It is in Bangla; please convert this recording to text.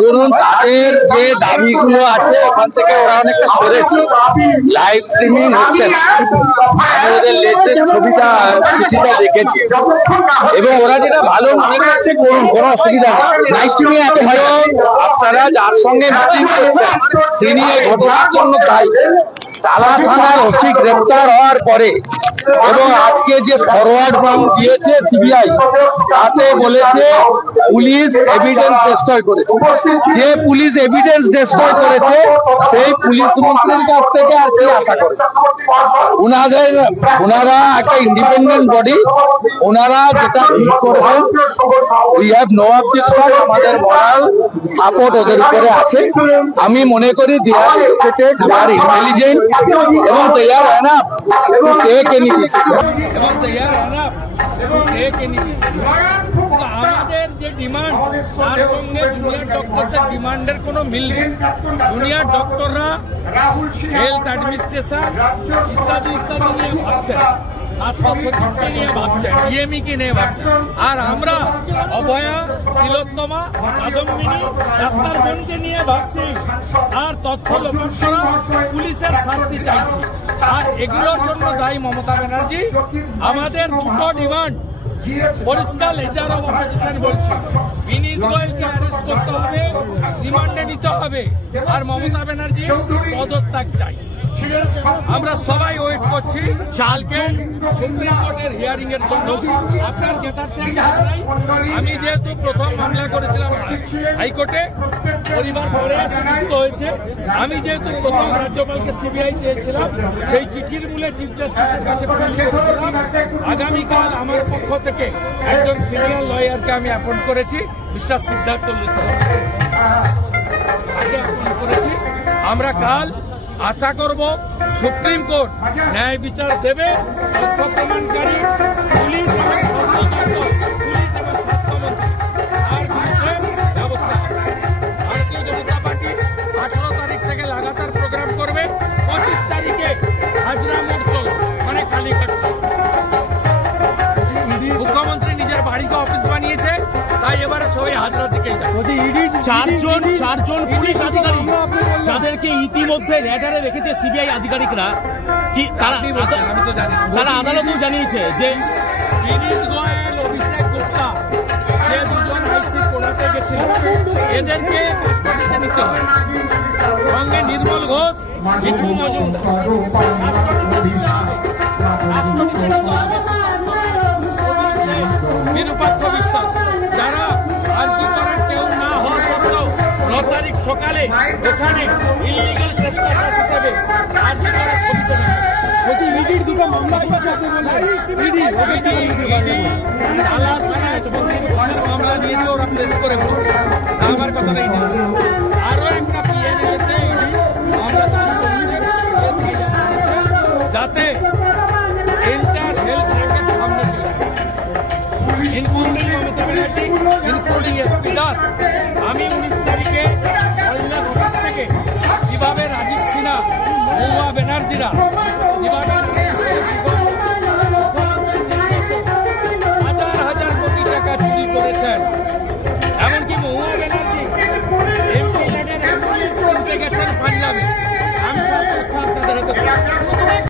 ধরুন তাদের যে দাবিগুলো আছে ওখান থেকে ওরা অনেকটা সরেছে, লাইভ স্ট্রিমিং হচ্ছে না। আমি ওদের লেটেস্ট ছবিটা চিঠিটা দেখেছি এবং ওরা যেটা ভালো মনে করছে করুন, কোনো অসুবিধা নেই। লাইভ স্ট্রিমিং এত ভালো, আপনারা যার সঙ্গে মিটিং করছেন তিনি এই ঘটনার জন্য দায়ী। টালা থানার ওসি গ্রেপ্তার হওয়ার পরে এবং আজকে যে ফরওয়ার্ড নাম দিয়েছে সিবিআই, তাতে বলেছে পুলিশ এভিডেন্স ডেস্ট্রয় করেছে। যে পুলিশ এভিডেন্স ডেস্ট্রয় করেছে সেই পুলিশ মন্ত্রীর কাছ থেকে আর কি আশা করে? ওনারা একটা ইন্ডিপেন্ডেন্ট বডি, ওনারা যেটা ঠিক করবেন, উই হ্যাভ নো অবজেকশন। আমাদের মোরাল সাপোর্ট ওদের উপরে আছে। আমি মনে করি দে are educated, they are intelligent এবং they are enough to take any decision. আমাদের যে ডিমান্ড তার সঙ্গে জুনিয়র ডক্টরদের ডিমান্ডের কোনো মিল নেই। জুনিয়র ডক্টররা হেলথ অ্যাডমিনিস্ট্রেশন ইত্যাদি ইত্যাদি নিয়ে ভাবছেন, স্বাস্থ্য ঘন্টা নিয়ে ভাবছেন, ডিএমই কি নিয়ে ভাবছেন। আর আমরা অভয়া, তিলোত্তমা, কাদম্বিনী, ডাক্তার বোনকে নিয়ে ভাবছি আর তথ্য লোপাট করা, পুলিশের শাস্তি চাইছি। আর এগুলোর জন্য দায়ী মমতা ব্যানার্জি। আমাদের দুটো ডিমান্ড পরিষ্কার লেটার অফ অপোজিশন বলছে, বিনীত গোয়েলকে অ্যারেস্ট করতে হবে, রিমান্ডে নিতে হবে, আর মমতা ব্যানার্জি পদত্যাগ চাই। আমরা সবাই ওয়েট করছি কালকে সুপ্রিম কোর্টের হিয়ারিং এর জন্য। আপনার আমি যেহেতু প্রথম মামলা করেছিলাম হাইকোর্টে, পরিবার পরে সিদ্ধান্ত হয়েছে। আমি যেহেতু প্রথম রাজ্যপালকে সিবিআই চেয়েছিলাম, সেই চিঠির মূলে চিফ জাস্টিসের কাছে করেছিলাম। আগামীকাল আমার পক্ষ থেকে একজন সিনিয়র লয়ারকে আমি অ্যাপয়েন্ট করেছি, মিস্টার সিদ্ধার্থ অ্যাপয়েন্ট করেছি। আমরা কাল আশা করব সুপ্রিম কোর্ট ন্যায় বিচার দেবে। তথ্য প্রমাণকারী পুলিশ এবং স্বাস্থ্যমন্ত্রী তার বিরুদ্ধে ব্যবস্থা। ভারতীয় জনতা পার্টি 18 তারিখ থেকে লাগাতার প্রোগ্রাম করবে। 25 তারিখে হাজরা মোড় চলো, মানে কালীঘাট। মুখ্যমন্ত্রী নিজের বাড়িকে অফিস বানিয়েছে, তাই এবারে সবাই হাজরার দিকেই যায়। চারজন পুলিশ আধিকারিক যাদেরকে ইতিমধ্যে র্যাডারে রেখেছে সিবিআই আধিকারিকরা, কি আমি তো জানি, তারা আদালতেও জানিয়েছে যে বিনীত গোয়েল, অভিষেক গুপ্তা, যে দুজন আইসি কোর্টে গেছিল, এদেরকে কাস্টডিতে নিতে হবে। সঙ্গে নির্মল ঘোষ, মিঠু মজুমদার নিরপেক্ষ বিশ্বাস, যারা আর্জি করার কেউ না হওয়া সত্ত্বেও 9 তারিখ সকালে ওখানে ইলিগাল ট্রেসপাসার হিসেবে আর্জি করার ছবি তোলা। মামলা নিয়েছে, ওরা প্রেস করে বলছে আমার কথা নেই। আরো একটা পিএনএলতে মামলা যাতে এন্টার হেলথ র্যাকেট সামনে চলে, including Mamata Banerjee, including SP Das. আমি 19 তারিখে থেকে কিভাবে রাজীব সিনহা, মহুয়া ব্যানার্জিরা